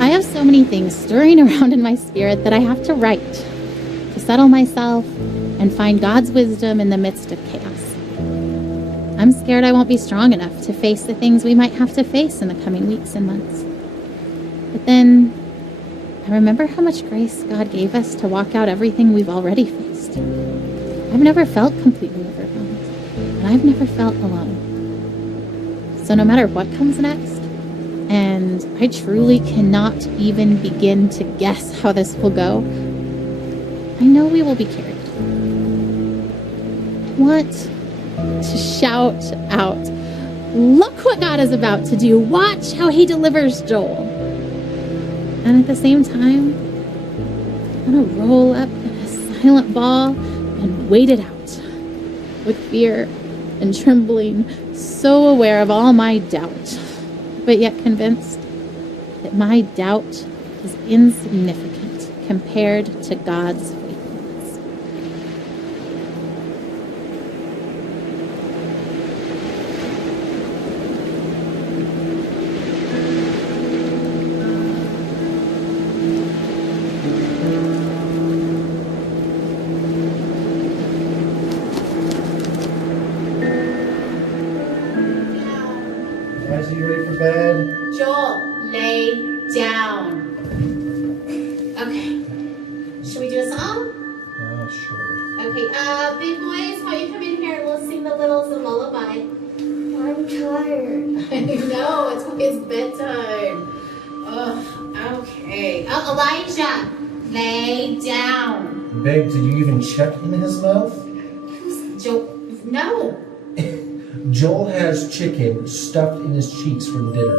I have so many things stirring around in my spirit that I have to write to settle myself and find God's wisdom in the midst of chaos. I'm scared I won't be strong enough to face the things we might have to face in the coming weeks and months. But then I remember how much grace God gave us to walk out everything we've already faced. I've never felt completely overwhelmed, and I've never felt alone. So no matter what comes next, and I truly cannot even begin to guess how this will go, I know we will be carried. I want to shout out, look what God is about to do. Watch how he delivers Joel. And at the same time, I want to roll up in a silent ball and wait it out with fear and trembling, so aware of all my doubt, but yet convinced that my doubt is insignificant compared to God's faithfulness. Guys, are you ready for bed? Joel, lay down. Okay. Should we do a song? Sure. Okay, big boys, why don't you come in here and we'll sing the littles a lullaby. I'm tired. I know, it's bedtime. Ugh, okay. Oh, Elijah, lay down. Babe, did you even check in his mouth? Joel, no. Joel has chicken stuffed in his cheeks from dinner.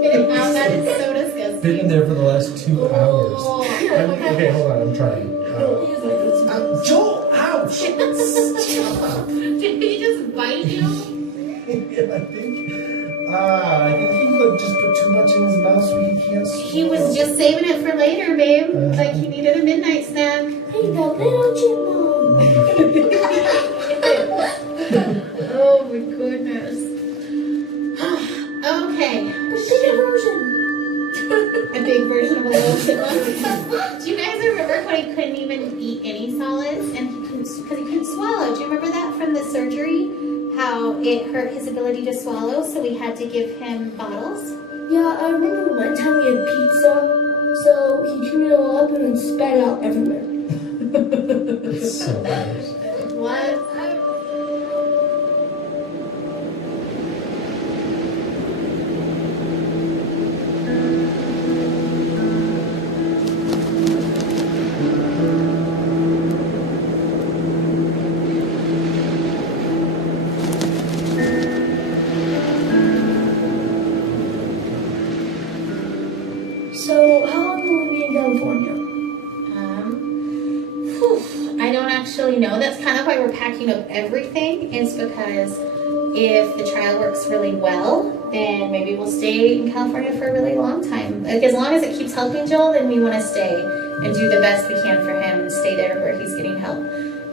Get it out, that is so disgusting. Been in there for the last 2 hours. Oh, Okay, hold on, I'm trying. Joel, ouch! Stop! Did he just bite you? Yeah, I think he just put too much in his mouth so he can't swallow. He was just saving it for later, babe. Like he needed a midnight snack. Hey, the little chipmunk. Oh my goodness. Okay. The bigger version. A big version of a little chipmunk. Do you guys remember when he couldn't even eat any solids and because he couldn't swallow? Do you remember that from the surgery? How it hurt his ability to swallow, so we had to give him bottles? Yeah, I remember one time we had pizza, so he chewed it all up and then spat it out everywhere. It's so gross. What? So, how long will we be in California? I don't actually know. That's kind of why we're packing up everything, is because if the trial works really well, then maybe we'll stay in California for a really long time. Like, as long as it keeps helping Joel, then we want to stay and do the best we can for him and stay there where he's getting help.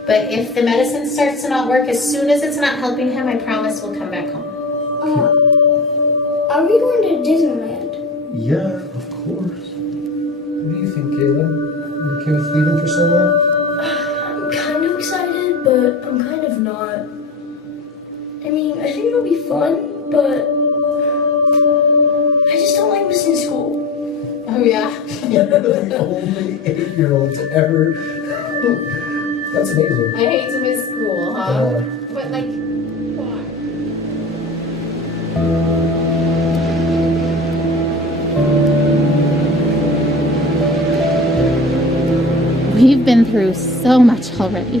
But if the medicine starts to not work, as soon as it's not helping him, I promise we'll come back home. Are we going to Disneyland? Yeah, of course. What do you think, Caitlin? You okay with leaving for so long? I'm kind of excited, but I'm kind of not. I mean, I think it'll be fun, but I just don't like missing school. Oh, yeah. You're the only 8-year-old to ever... That's amazing. I hate to miss school, huh? But, like, why? We've been through so much already.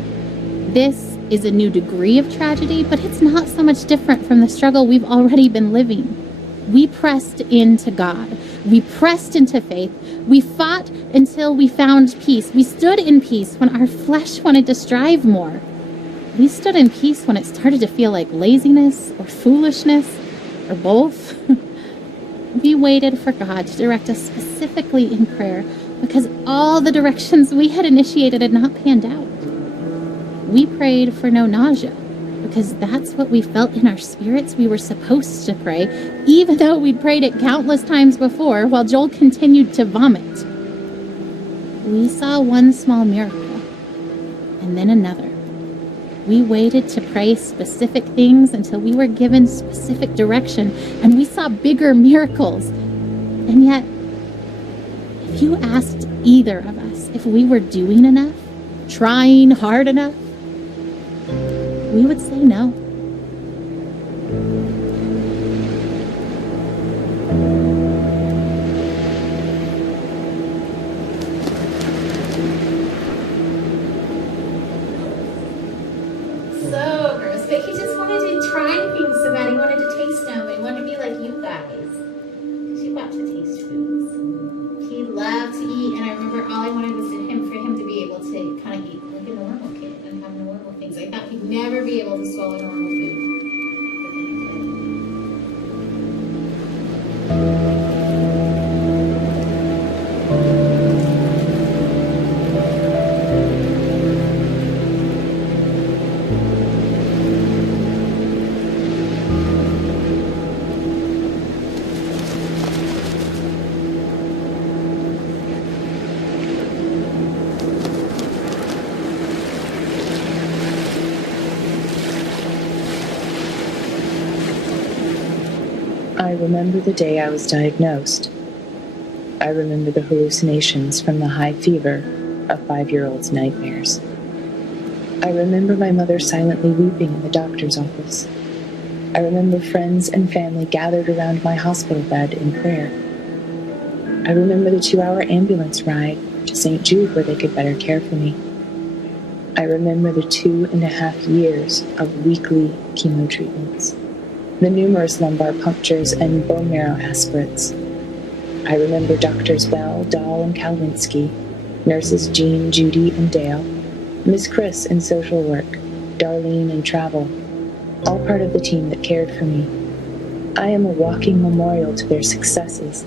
This is a new degree of tragedy, but it's not so much different from the struggle we've already been living. We pressed into God. We pressed into faith. We fought until we found peace. We stood in peace when our flesh wanted to strive more. We stood in peace when it started to feel like laziness or foolishness or both. We waited for God to direct us specifically in prayer because all the directions we had initiated had not panned out. We prayed for no nausea because that's what we felt in our spirits we were supposed to pray, even though we'd prayed it countless times before while Joel continued to vomit. We saw one small miracle and then another. We waited to pray specific things until we were given specific direction, and we saw bigger miracles. And yet, if you asked either of us if we were doing enough, trying hard enough, we would say no. So gross, but he just wanted to try things so bad. He wanted to taste them. He wanted to be like you guys. She got to taste foods. He loved to eat, and I remember all I wanted was for him to be able to kind of eat like a normal kid and have normal things. I thought he'd never be able to swallow normal food. I remember the day I was diagnosed. I remember the hallucinations from the high fever of 5-year-old's nightmares. I remember my mother silently weeping in the doctor's office. I remember friends and family gathered around my hospital bed in prayer. I remember the 2-hour ambulance ride to St. Jude where they could better care for me. I remember the 2.5 years of weekly chemo treatments, the numerous lumbar punctures and bone marrow aspirates. I remember Doctors Bell, Dahl, and Kalwinsky, nurses Jean, Judy, and Dale, Miss Chris in social work, Darlene in travel, all part of the team that cared for me. I am a walking memorial to their successes.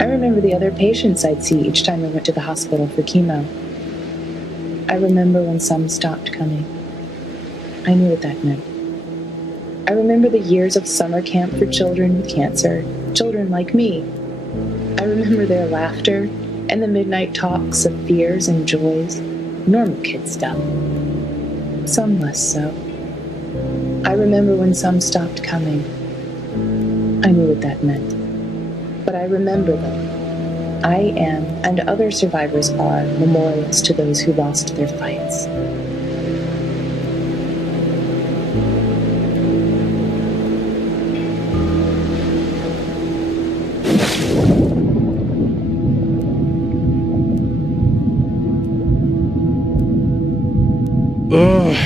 I remember the other patients I'd see each time I went to the hospital for chemo. I remember when some stopped coming. I knew what that meant. I remember the years of summer camp for children with cancer, children like me. I remember their laughter and the midnight talks of fears and joys, normal kid stuff. Some less so. I remember when some stopped coming. I knew what that meant. But I remember them. I am, and other survivors are, memorials to those who lost their fights.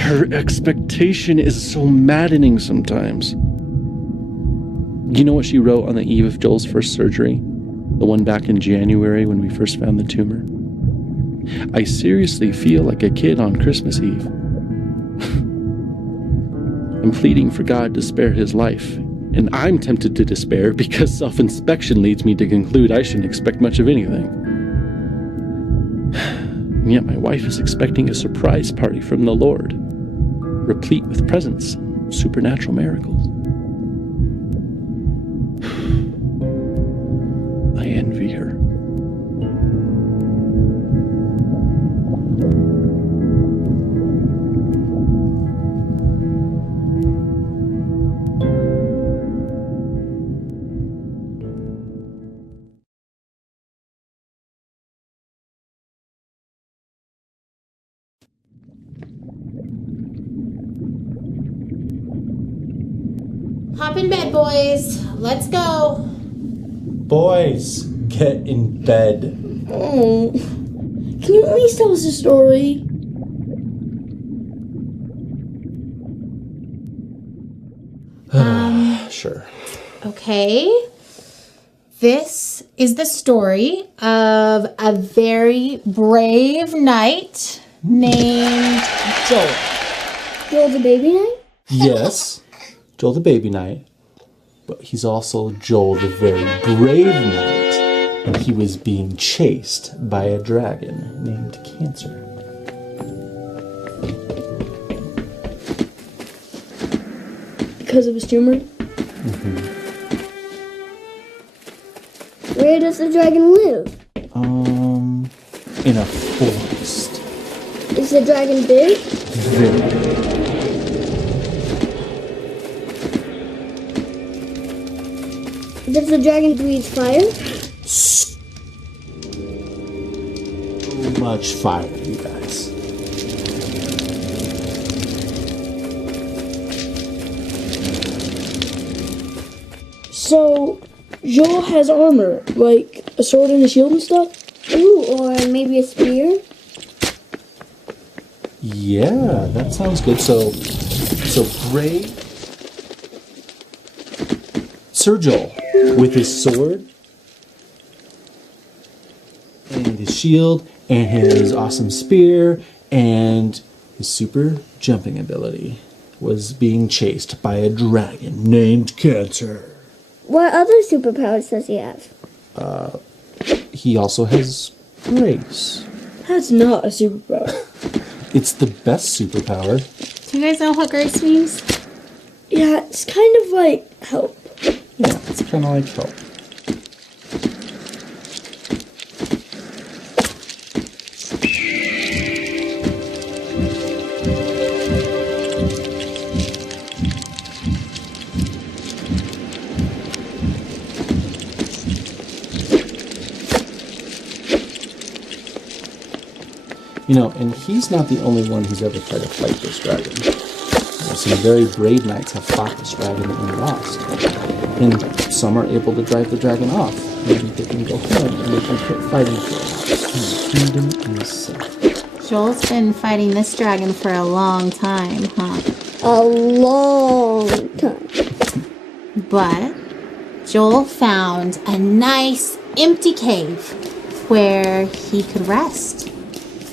Her expectation is so maddening sometimes. You know what she wrote on the eve of Joel's first surgery? The one back in January when we first found the tumor? I seriously feel like a kid on Christmas Eve. I'm pleading for God to spare his life, and I'm tempted to despair because self-inspection leads me to conclude I shouldn't expect much of anything. And yet my wife is expecting a surprise party from the Lord, replete with presents and supernatural miracles. I envy her. Hop in bed, boys. Let's go. Boys, get in bed. Oh, Can you at least tell us a story? Sure. Okay. This is the story of a very brave knight named Joel. Joel the baby knight? Yes, Joel the baby knight, but he's also Joel the very brave knight, and he was being chased by a dragon named Cancer. Because of his tumor? Where does the dragon live? In a forest. Is the dragon big? Very big. Does the dragon breathe fire? So much fire, you guys. So, Joel has armor, like a sword and a shield and stuff? Ooh, or maybe a spear? Yeah, that sounds good. So brave Sir Joel with his sword and his shield and his awesome spear and his super jumping ability was being chased by a dragon named Cancer. What other superpowers does he have? He also has grace. That's not a superpower. It's the best superpower. Do you guys know what grace means? Yeah, it's kind of like help. Yeah, it's kind of like help. You know, and he's not the only one who's ever tried to fight this dragon. Some very brave knights have fought this dragon and lost. And some are able to drive the dragon off. Maybe they can go home and they can quit fighting for it. The kingdom is safe. Joel's been fighting this dragon for a long time, huh? A long time. But Joel found a nice empty cave where he could rest.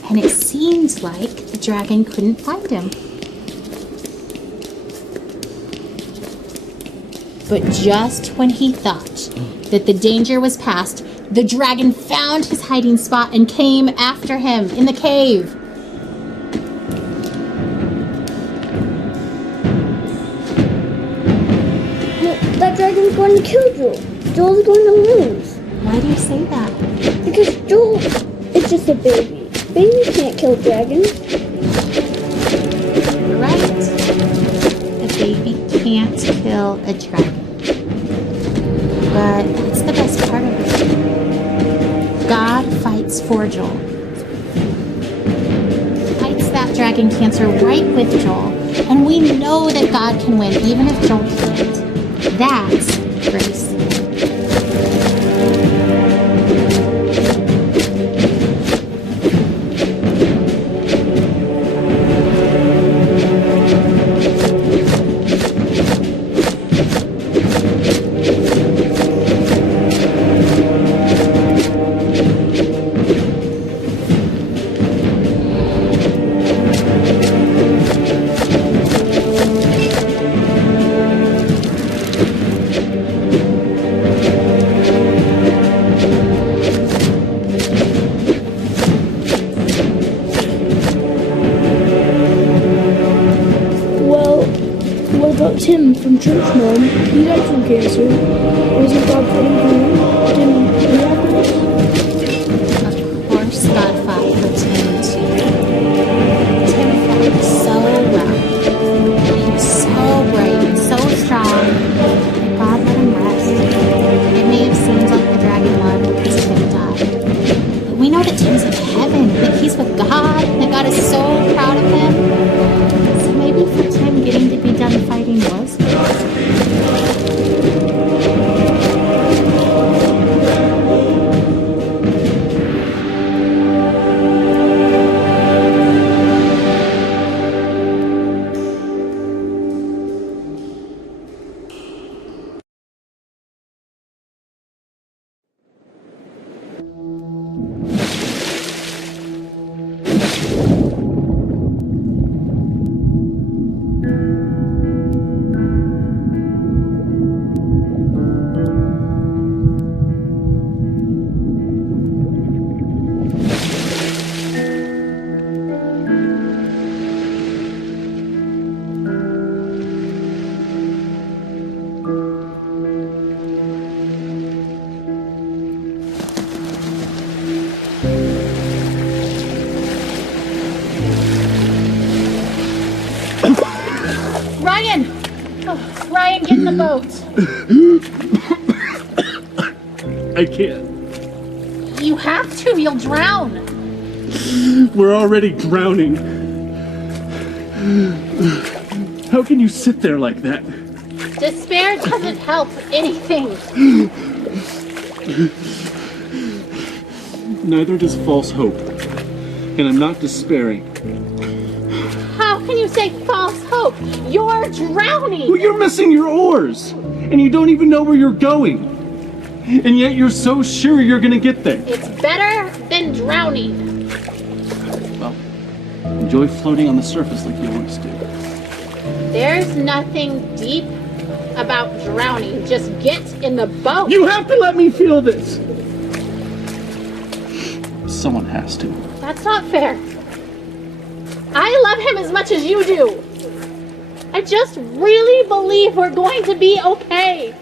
And it seemed like the dragon couldn't find him. But just when he thought that the danger was past, the dragon found his hiding spot and came after him in the cave. That dragon's going to kill Joel. Joel's going to lose. Why do you say that? Because Joel is just a baby. Baby can't kill dragons. You're right. A baby can't kill a dragon. But that's the best part of it. God fights for Joel. Fights that dragon Cancer right with Joel. And we know that God can win even if Joel can't. That's grace. Tim from Church Mom, he died from cancer. Wasn't God fighting for him? Didn't he have this? Of course God fought for Tim too. Tim fought so well. He was so brave and so strong. And God let him rest. It may have seemed like the dragon won because he couldn't die. But we know that Tim's in heaven, that he's with God, that God is so proud of him. So maybe for Tim, getting to be done fighting was grace. Ryan! Oh, Ryan, get in the boat. I can't. You have to, you'll drown. We're already drowning. How can you sit there like that? Despair doesn't help anything. Neither does false hope. And I'm not despairing. How can you say false hope? You're drowning. Well, you're missing your oars. And you don't even know where you're going. And yet you're so sure you're gonna get there. It's better than drowning. Well, enjoy floating on the surface like you always do. There's nothing deep about drowning. Just get in the boat. You have to let me feel this. Someone has to. That's not fair. I love him as much as you do. I just really believe we're going to be okay.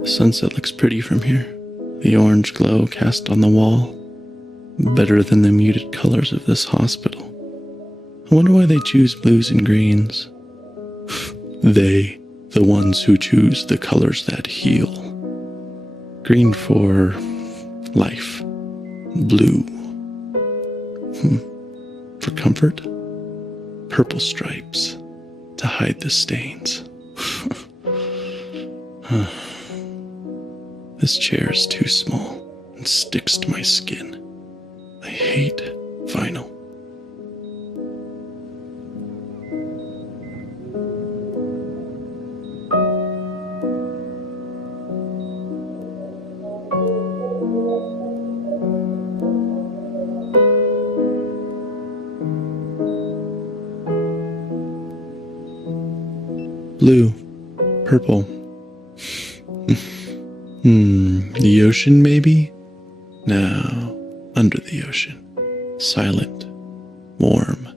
The sunset looks pretty from here. The orange glow cast on the wall. Better than the muted colors of this hospital. I wonder why they choose blues and greens. They, the ones who choose the colors that heal. Green for life. Blue for comfort. Purple stripes to hide the stains. This chair is too small and sticks to my skin. I hate vinyl. Blue, purple. The ocean, maybe? No, under the ocean. Silent, warm,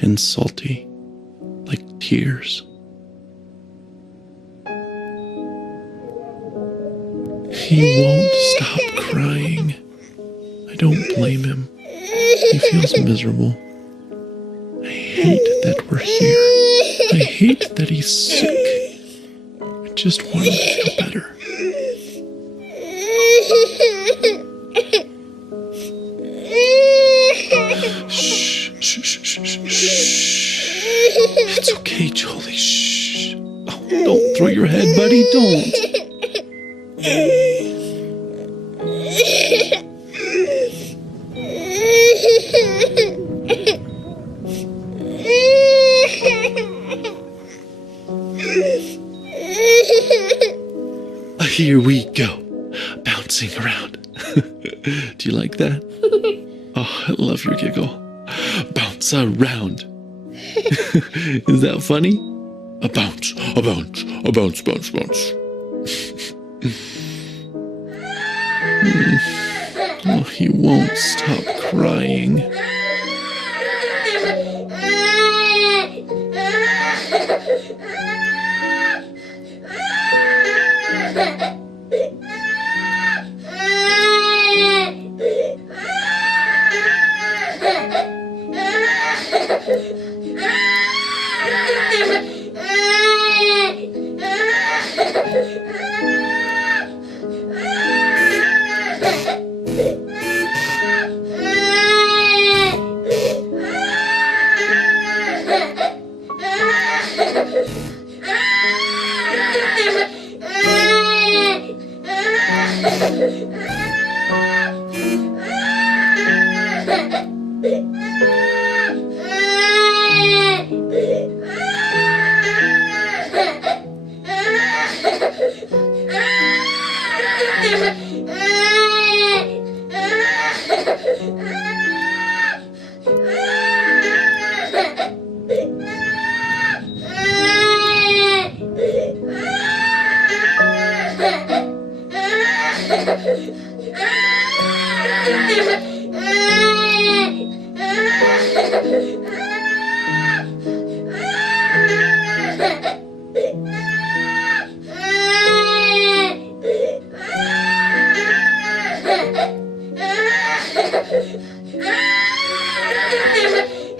and salty, like tears. He won't stop crying. I don't blame him. He feels miserable. I hate that we're here. I hate that he's sick. I just want him to feel better. Shh, shh, shh, shh, shh. It's okay, Jolie. Shh. Oh, don't throw your head, buddy. Don't. Here we go, bouncing around. Do you like that? Oh, I love your giggle. Bounce around. Is that funny? A bounce, a bounce, a bounce, bounce, bounce. Oh, he won't stop crying.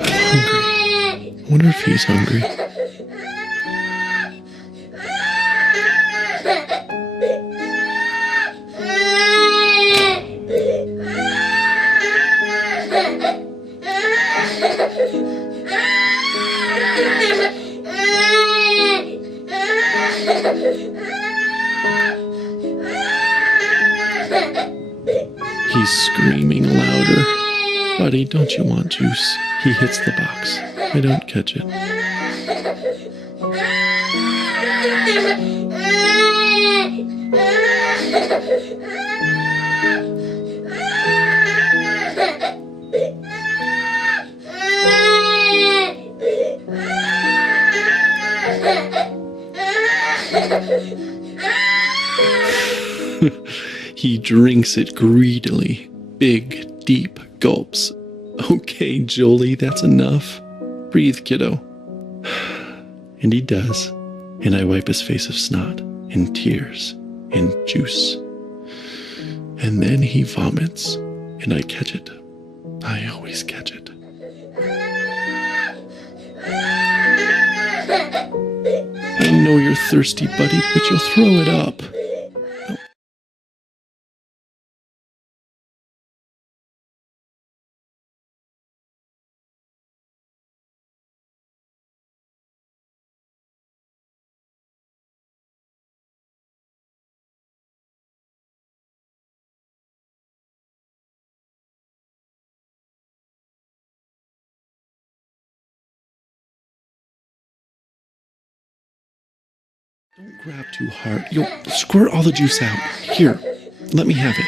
I wonder if he's hungry. He's screaming louder. Buddy, don't you want juice? He hits the box. I don't catch it. He drinks it greedily. Big, deep gulps. Okay, Jolie, that's enough. Breathe, kiddo. And he does. And I wipe his face of snot and tears and juice. And then he vomits, and I catch it. I always catch it. I know you're thirsty, buddy, but you'll throw it up. Don't grab too hard. You'll squirt all the juice out. Here, let me have it.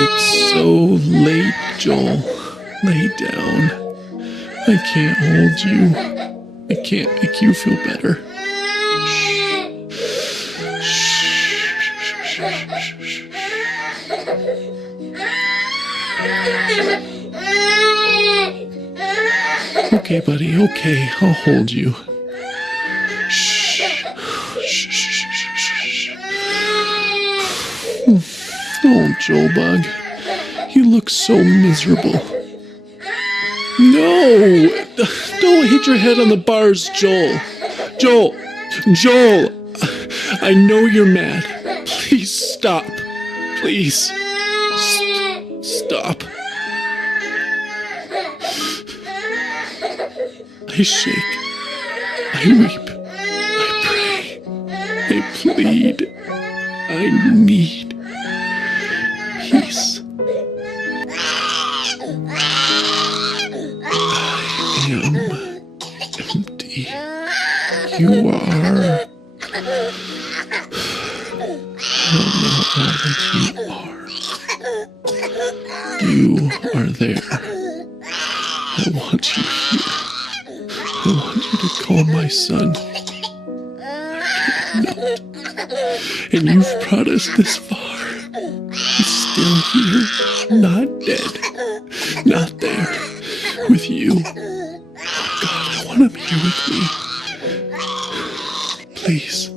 It's so late, Joel. Lay down. I can't hold you. I can't make you feel better. Okay, buddy, okay, I'll hold you. Shh. Shh, shh, shh, shh. Oh, Joel Bug, you look so miserable. No! Don't hit your head on the bars, Joel. Joel! I know you're mad. Please stop. Please. Stop. I shake. I weep. I pray. I plead. I need peace. I am empty. You are. I don't know all that you are. You are there. I want you here. I want you to call my son. I cannot. And you've brought us this far. He's still here. Not dead. Not there. With you. God, I want him here with me. Please.